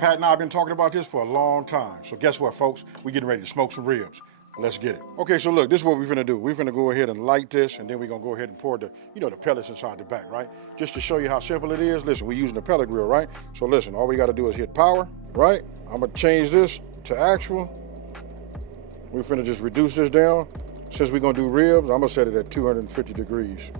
Pat and I have been talking about this for a long time. So guess what, folks? We're getting ready to smoke some ribs. Let's get it. Okay, so look, this is what we're gonna do. We're gonna go ahead and light this, and then we're gonna go ahead and pour the, the pellets inside the back, right? Just to show you how simple it is. Listen, we're using the pellet grill, right? So listen, all we gotta do is hit power, right? I'm gonna change this to actual. We're finna just reduce this down. Since we're gonna do ribs, I'm gonna set it at 250 degrees.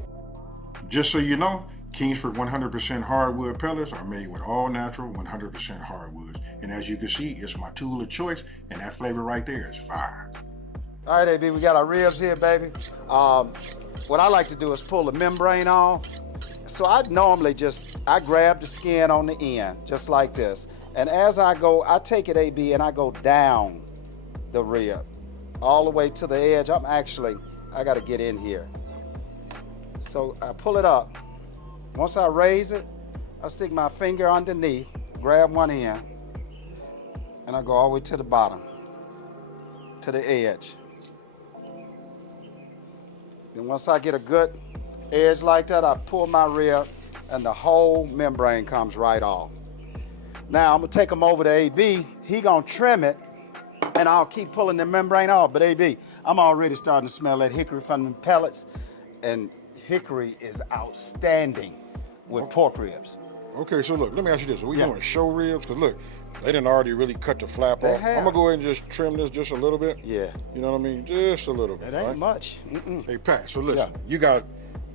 Just so you know, Kingsford 100% hardwood pellets are made with all natural 100% hardwoods. And as you can see, it's my tool of choice, and that flavor right there is fire. All right, AB, we got our ribs here, baby. What I like to do is pull the membrane off. So I normally I grab the skin on the end, just like this. And as I go, I take it, AB, and I go down the rib, all the way to the edge. I gotta get in here. So I pull it up. Once I raise it, I stick my finger underneath, grab one end, and I go all the way to the bottom, to the edge. Then once I get a good edge like that, I pull my rib and the whole membrane comes right off. Now I'm gonna take them over to AB. He gonna trim it and I'll keep pulling the membrane off. But AB, I'm already starting to smell that hickory from the pellets, and hickory is outstanding with pork ribs. Okay, so look, let me ask you this. Are we doing show ribs? Because look, they didn't already really cut the flap off. I'm gonna go ahead and just trim this just a little bit. Yeah. You know what I mean? Just a little bit. It ain't much. Hey, Pat, so listen,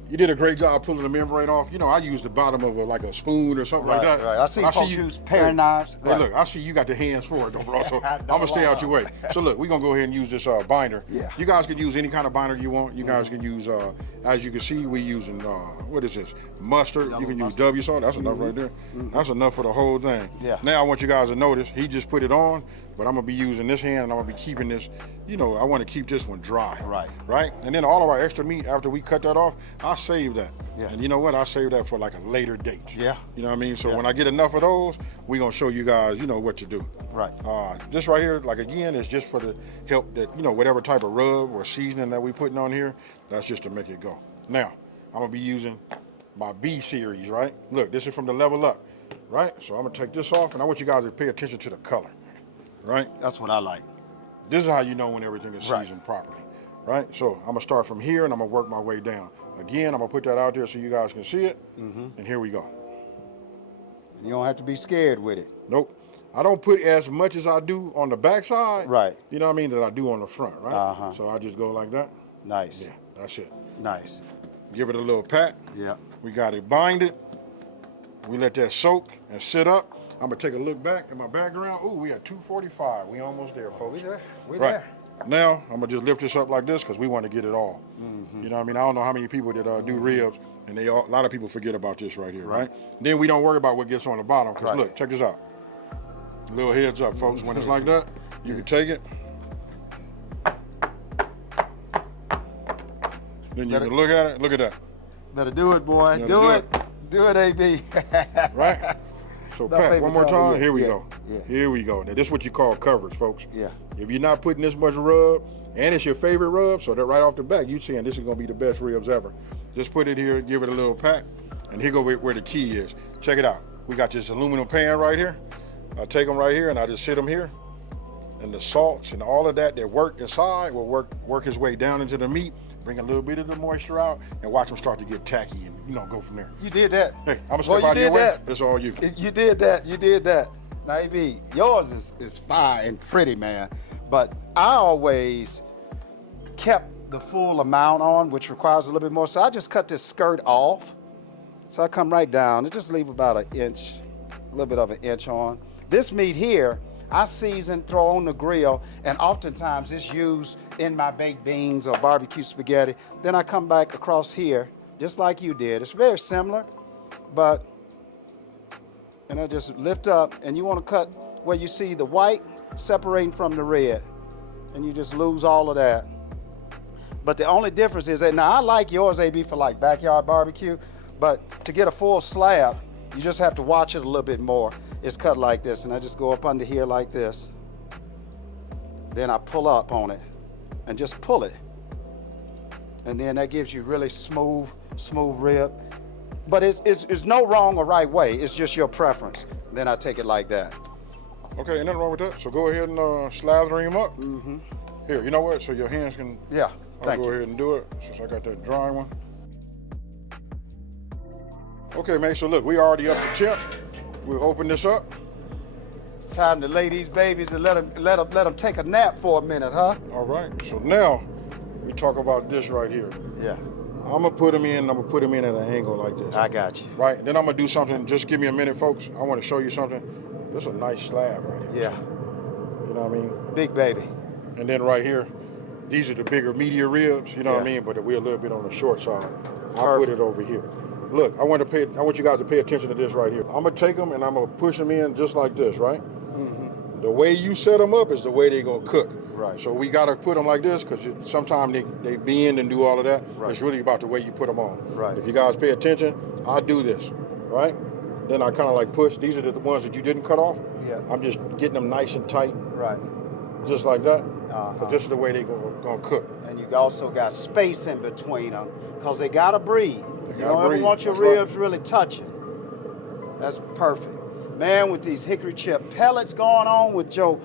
you did a great job pulling the membrane off. I used the bottom of like a spoon or something like that. Right. I see folks use paring knives. Hey, look, I see you got the hands for it, though, bro. So I'm gonna stay out your way. So look, we're gonna go ahead and use this binder. Yeah. You guys can use any kind of binder you want. You guys can use, as you can see, we're using what is this? Mustard. You can use W salt. That's enough right there. That's enough for the whole thing. Yeah. Now I want you guys to notice he just put it on, but I'm gonna be using this hand and I'm gonna be keeping this. I want to keep this one dry. Right. And then all of our extra meat after we cut that off, I save that. Yeah. And you know what? I save that for like a later date. Yeah. You know what I mean? So when I get enough of those, we're gonna show you guys, what to do. Right. This right here, like again, is just for the help that, whatever type of rub or seasoning that we putting on here, that's just to make it go. Now, I'm gonna be using my B series, right? Look, this is from the Level Up, right? So I'm gonna take this off, and I want you guys to pay attention to the color, right? That's what I like. This is how you know when everything is seasoned properly, right? So I'm gonna start from here and I'm gonna work my way down. Again, I'm gonna put that out there so you guys can see it, and here we go. You don't have to be scared with it. Nope. I don't put as much as I do on the backside, right? You know what I mean, that I do on the front, right? So I just go like that. Nice. Yeah, that's it. Nice. Give it a little pat. Yeah. We got it binded. We let that soak and sit up. I'm gonna take a look back in my background. Ooh, we at 245. We almost there, folks. We there. Now, I'm gonna just lift this up like this because we want to get it all. You know what I mean? I don't know how many people that do ribs, and a lot of people forget about this right here, right? Then we don't worry about what gets on the bottom because look, check this out. Little heads up, folks. When it's like that, you can take it. Then you can look at it. Look at that. Better do it, boy. Do it. Do it, AB. Right? So Pat, one more time. Here we go. Yeah. Here we go. Now this is what you call coverage, folks. Yeah. If you're not putting this much rub, and it's your favorite rub, so that right off the bat, you saying this is gonna be the best ribs ever. Just put it here, give it a little pat, and here go where the key is. Check it out. We got this aluminum pan right here. I take them right here and I just sit them here. And the salts and all of that work inside will work his way down into the meat, bring a little bit of the moisture out, and watch them start to get tacky and go from there. You did that. Hey, I'm gonna step out of your way. It's all you. You did that. You did that. Now, AB, yours is fine and pretty, man. But I always kept the full amount on, which requires a little bit more. So I just cut this skirt off. So I come right down and just leave about an inch, a little bit of an inch on. This meat here, I season, throw on the grill, and oftentimes it's used in my baked beans or barbecue spaghetti. Then I come back across here, just like you did. It's very similar, and I just lift up, and you want to cut where you see the white separating from the red, and you just lose all of that. But the only difference is that, now I like yours, AB, for like backyard barbecue, but to get a full slab, you just have to watch it a little bit more. It's cut like this, and I just go up under here like this. Then I pull up on it and just pull it. And then that gives you really smooth rib. But it's no wrong or right way. It's just your preference. Then I take it like that. Okay, ain't nothing wrong with that. So go ahead and slather him up. Mm-hmm. Here, you know what? So your hands can. Yeah. I'll go ahead and do it since I got that dry one. Okay, man. So look, we already up the temp. We'll open this up. It's time to lay these babies and let them take a nap for a minute, huh? All right. So now we talk about this right here. Yeah. I'm gonna put them in. I'm gonna put them in at an angle like this. I got you. Right. Then I'm gonna do something. Just give me a minute, folks. I want to show you something. This is a nice slab right here. Yeah. You know what I mean? Big baby. And then right here, these are the bigger media ribs. You know what I mean? But we're a little bit on the short side. I'll put it over here. Look, I want you guys to pay attention to this right here. I'm gonna take them and I'm gonna push them in just like this, right? Mm-hmm. The way you set them up is the way they're gonna cook. Right. So we gotta put them like this because sometimes they bend and do all of that. Right. It's really about the way you put them on. Right. If you guys pay attention, I do this, right? Then I kind of like push. These are the ones that you didn't cut off. Yeah. I'm just getting them nice and tight. Right. Just like that. Because this is the way they're gonna cook. And you also got space in between them because they gotta breathe. You don't ever want your That's ribs right. really touching. That's perfect. Man, with these hickory chip pellets going on with your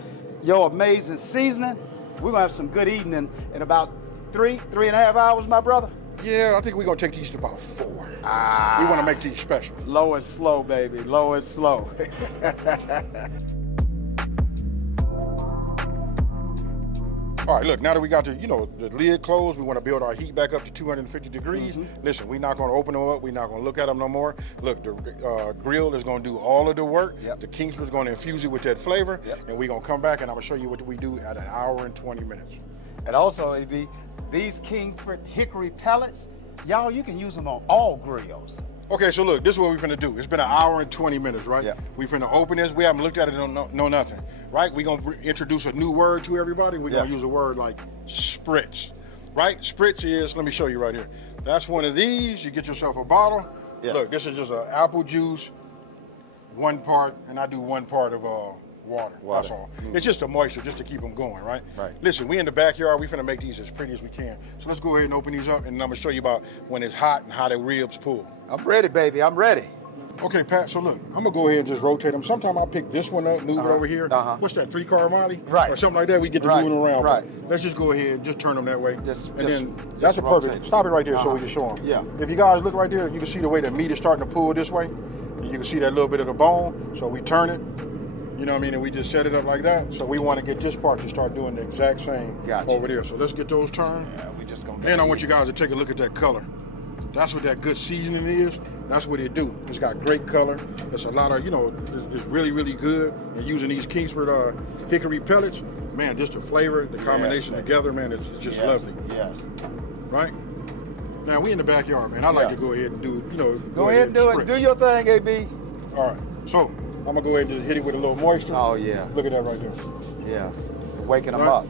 amazing seasoning, we're gonna have some good eating in about 3.5 hours, my brother. Yeah, I think we're gonna take these to about 4. We wanna make these special. Low and slow, baby, low and slow. All right, look, now that we got the lid closed, we want to build our heat back up to 250 degrees. Mm-hmm. Listen, we're not going to open them up. We're not going to look at them no more. Look, the grill is going to do all of the work. Yep. The Kingsford's going to infuse it with that flavor. Yep. And we're going to come back and I'm going to show you what we do at 1 hour and 20 minutes. And also, AB, these Kingsford hickory pellets, y'all, you can use them on all grills. Okay, so look, this is what we're finna do. It's been 1 hour and 20 minutes, right? Yeah. We finna open this. We haven't looked at it, know nothing, right? We're gonna introduce a new word to everybody. We're gonna use a word like spritz, right? Spritz is, let me show you right here. That's one of these. You get yourself a bottle. Yes. Look, this is just an apple juice, 1 part, and I do 1 part of water. That's all. Mm. It's just the moisture, just to keep them going, right? Right. Listen, we in the backyard. We finna make these as pretty as we can. So let's go ahead and open these up, and I'm gonna show you about when it's hot and how the ribs pull. I'm ready, baby. I'm ready. Okay, Pat, so look, I'm gonna go ahead and just rotate them. Sometimes I'll pick this one up, move it over here. What's that, 3-car Molly? Right. Or something like that, we get to moving around. Right. Let's just go ahead and just turn them that way. That's a perfect, rotate. stop it right there so we can show them. Yeah. If you guys look right there, you can see the way the meat is starting to pull this way. And you can see that little bit of the bone, so we turn it. You know what I mean? And we just set it up like that. So we want to get this part to start doing the exact same over there. So let's get those turned. Yeah, we just gonna. Then I want you guys to take a look at that color. That's what that good seasoning is. That's what it do. It's got great color. It's a lot of, it's really, really good. And using these Kingsford hickory pellets, man, just the flavor, the combination together, man, it's just lovely. Yes. Right? Now, we in the backyard, man. I like to go ahead and do, Go ahead and do it. Do your thing, AB. All right. So, I'm going to go ahead and just hit it with a little moisture. Oh, yeah. Look at that right there. Yeah. Waking them up.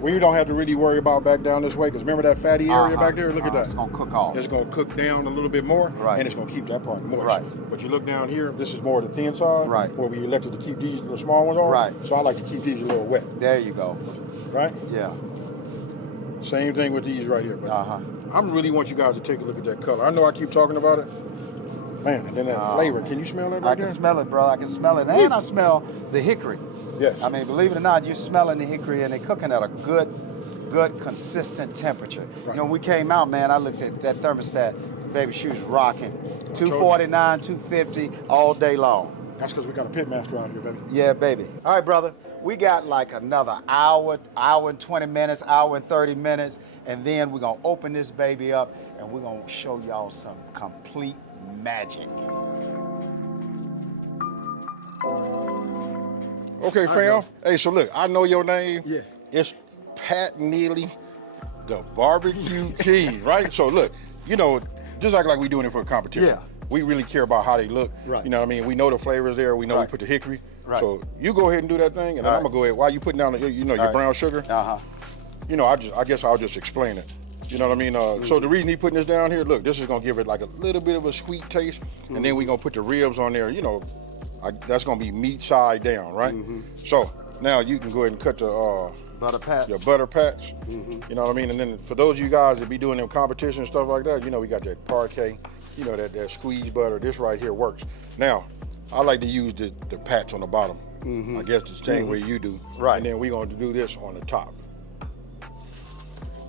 We don't have to really worry about back down this way, because remember that fatty area back there? Look at that. It's gonna cook off. It's gonna cook down a little bit more, and it's gonna keep that part moist. Right. But you look down here, this is more the thin side, where we elected to keep these little small ones on. Right. So I like to keep these a little wet. There you go. Right? Yeah. Same thing with these right here. But I really want you guys to take a look at that color. I know I keep talking about it. Man, and then that flavor. Can you smell that right there? I can smell it, bro. I can smell it. And I smell the hickory. Yes. I mean, believe it or not, you're smelling the hickory, and they're cooking at a good, consistent temperature. Right. We came out, man, I looked at that thermostat. Baby, she was rocking. 249, 250 all day long. That's because we got a pit master out here, baby. Yeah, baby. All right, brother. We got like another hour and 20 minutes, hour and 30 minutes, and then we're going to open this baby up, and we're going to show y'all some complete magic. Okay, fam. Hey, so look, I know your name. Yeah. It's Pat Neely, the barbecue king, right? So look, just like we doing it for a competition. Yeah. We really care about how they look. Right. You know what I mean? We know the flavors there. We know we put the hickory. Right. So you go ahead and do that thing, and then I'm gonna go ahead. While you putting down your brown sugar. I guess I'll just explain it. You know what I mean? So the reason he putting this down here, look, this is gonna give it like a little bit of a sweet taste, and then we're gonna put the ribs on there. That's gonna be meat side down, right? So now you can go ahead and cut the butter pats. Your butter pats. You know what I mean? And then for those of you guys that be doing them competition and stuff like that, we got that Parkay, that squeeze butter. This right here works. Now, I like to use the patch on the bottom. I guess the same way you do. Right. And then we're gonna do this on the top.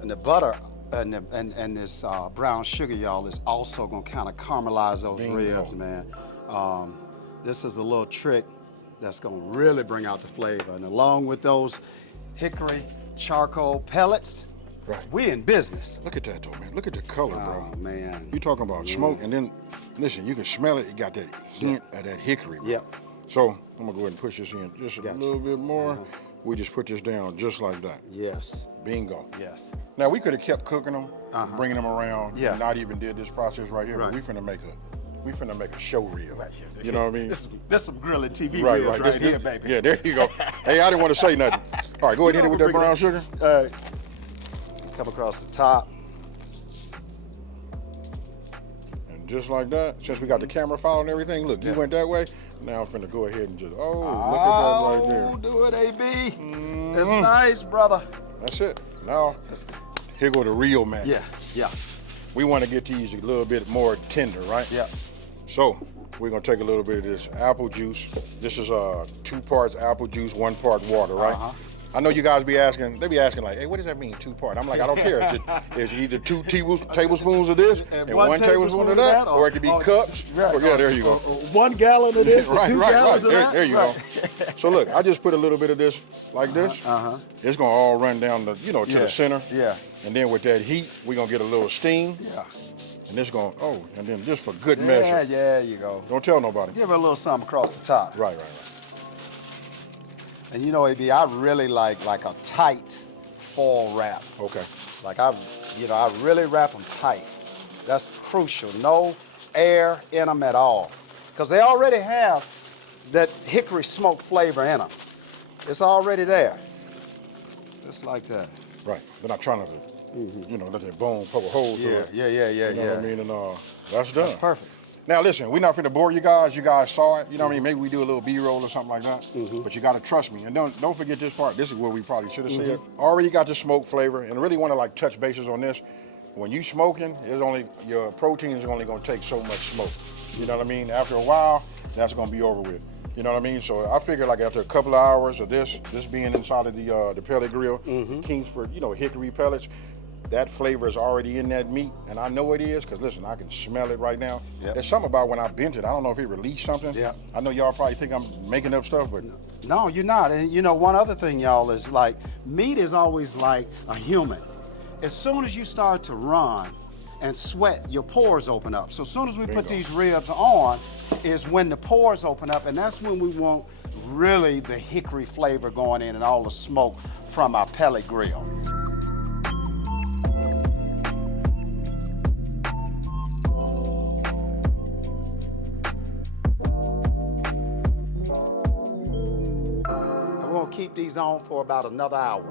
And the butter and this brown sugar, y'all, is also gonna kind of caramelize those Bingo. ribs, man. This is a little trick that's gonna really bring out the flavor. And along with those hickory charcoal pellets, Right. we in business. Look at that though, man. Look at the color, bro. Oh, man. You talking about smoke, and then listen, you can smell it. It got that hint of that hickory, bro. Yep. So I'm gonna go ahead and push this in just a little bit more. We just put this down just like that. Yes. Bingo. Yes. Now we could have kept cooking them, bringing them around, Yeah. and not even did this process right here. Right. But we finna make a show reel. You know what I mean? This some grilling TV Right, reels right. right here, baby. Yeah, there you go. Hey, I didn't want to say nothing. All right, go ahead and hit it with that brown sugar. Come across the top. And just like that, since we got the camera file and everything, look, you went that way. Now I'm finna go ahead and just, look at that right there. Do it, AB. It's nice, brother. That's it. Now, here go the real magic. Yeah. We want to get these a little bit more tender, right? Yeah. So, we're gonna take a little bit of this apple juice. This is 2 parts apple juice, 1 part water, right? I know you guys be asking, they be asking like, hey, what does that mean, 2 part? I'm like, I don't care. It's either 2 tablespoons of this and 1 tablespoon of that, or it could be cups. Or, yeah, there you go. 1 gallon of this, right. 2 gallons of that. There you go. So look, I just put a little bit of this like this. It's gonna all run down the, to the center. Yeah. And then with that heat, we're gonna get a little steam. Yeah. And it's gonna, and then just for good measure. Yeah, there you go. Don't tell nobody. Give it a little something across the top. Right. And AB, I really like a tight foil wrap. Okay. Like I really wrap them tight. That's crucial. No air in them at all. Because they already have that hickory smoked flavor in them. It's already there. Just like that. Right. They're not trying to, let that bone poke a hole through it. Yeah. You know what I mean? And that's done. That's perfect. Now listen, we're not finna bore you guys. You guys saw it. You know what I mean? Maybe we do a little B-roll or something like that. But you gotta trust me. And don't forget this part. This is where we probably should have said. Already got the smoke flavor, and I really want to like touch bases on this. When you smoking, your protein is only gonna take so much smoke. You know what I mean? After a while, that's gonna be over with. You know what I mean? So I figure like after a couple of hours of this being inside of the pellet grill, Kingsford, hickory pellets, that flavor is already in that meat, and I know it is, because listen, I can smell it right now. Yep. There's something about when I bent it, I don't know if it released something. Yeah. I know y'all probably think I'm making up stuff, but No, you're not. And one other thing, y'all, is like meat is always like a human. As soon as you start to run and sweat, your pores open up. So as soon as we put these ribs on is when the pores open up, and that's when we want really the hickory flavor going in and all the smoke from our pellet grill. Keep these on for about another hour.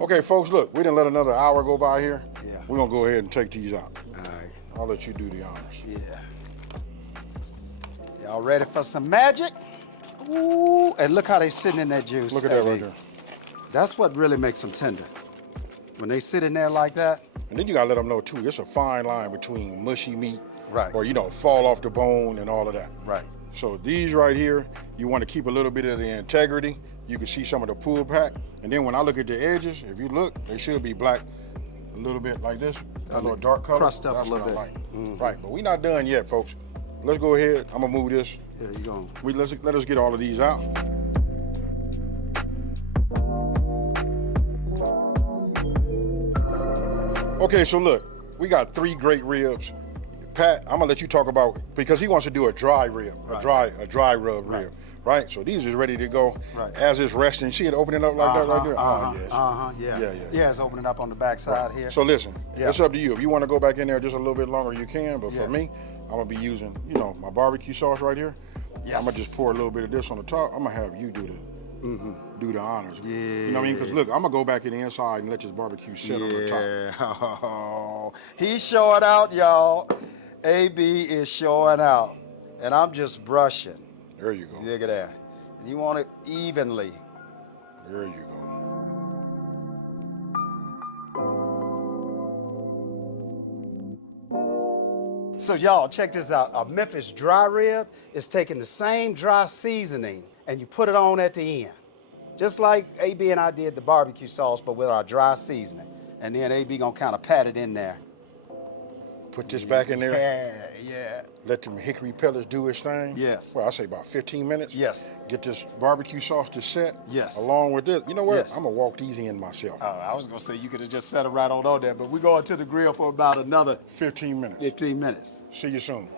okay, folks, look, we didn't let another hour go by here. Yeah. We're gonna go ahead and take these out. All right. I'll let you do the honors. Yeah. Y'all ready for some magic? Ooh, and look how they sitting in that juice. Look at that right there. That's what really makes them tender. When they sit in there like that. And then you gotta let them know too, it's a fine line between mushy meat, Right. or fall off the bone and all of that. Right. So these right here, you want to keep a little bit of the integrity. You can see some of the pull pack. And then when I look at the edges, if you look, they should be black a little bit like this. A little dark color. Crust up That's a little what I bit. like. Right, but we're not done yet, folks. Let's go ahead. I'm gonna move this. Yeah, you going. Let us get all of these out. Okay, so look, we got 3 great ribs. Pat, I'm gonna let you talk about, because he wants to do a dry rib, a dry rub rib, right? So these is ready to go as it's resting. See it opening up like that right there? Yeah. Yeah, it's opening up on the back side here. So listen, it's up to you. If you want to go back in there just a little bit longer, you can. But for me, I'm gonna be using, my barbecue sauce right here. Yes. I'm gonna just pour a little bit of this on the top. I'm gonna have you do the honors. Yeah. You know what I mean? Because look, I'm gonna go back in the inside and let this barbecue sit on the top. Yeah. He's showing out, y'all. AB is showing out. And I'm just brushing. There you go. Look at that. And you want it evenly. There you go. So y'all, check this out. A Memphis dry rib is taking the same dry seasoning and you put it on at the end. Just like AB and I did the barbecue sauce, but with our dry seasoning. And then AB gonna kind of pat it in there. Put this back in there. Yeah. Let them hickory pellets do its thing. Yes. Well, I say about 15 minutes. Yes. Get this barbecue sauce to set. Yes. Along with this. You know what? Yes. I'm gonna walk these in myself. Oh, I was gonna say you could have just set it right on there, but we're going to the grill for about another 15 minutes. 15 minutes. See you soon.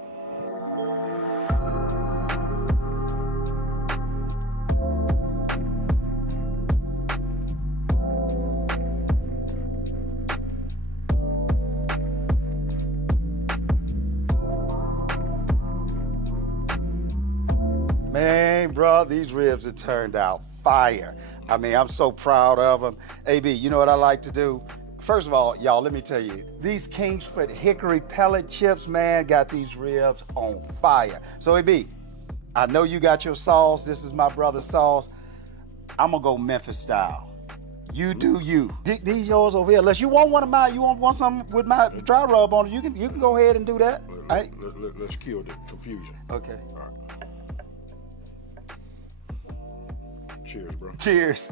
Man, bro, these ribs have turned out fire. I mean, I'm so proud of them. AB, you know what I like to do? First of all, y'all, let me tell you, these Kingsford hickory pellet chips, man, got these ribs on fire. So, AB, I know you got your sauce. This is my brother's sauce. I'm gonna go Memphis style. You do you. These yours over here. Unless you want one of mine, you want some with my dry rub on it, you can go ahead and do that. Let's kill the confusion. Okay. All right. Cheers, bro. Cheers.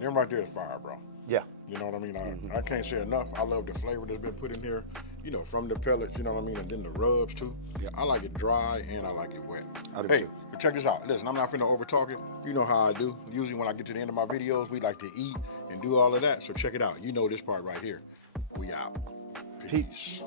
Them right there is fire, bro. Yeah. You know what I mean? I can't say enough. I love the flavor that's been put in here, you know, from the pellets, you know what I mean? And then the rubs too. Yeah, I like it dry and I like it wet. Hey, but check this out. Listen, I'm not finna over talk it. You know how I do. Usually when I get to the end of my videos, we like to eat and do all of that. So check it out. You know this part right here. We out. Peace.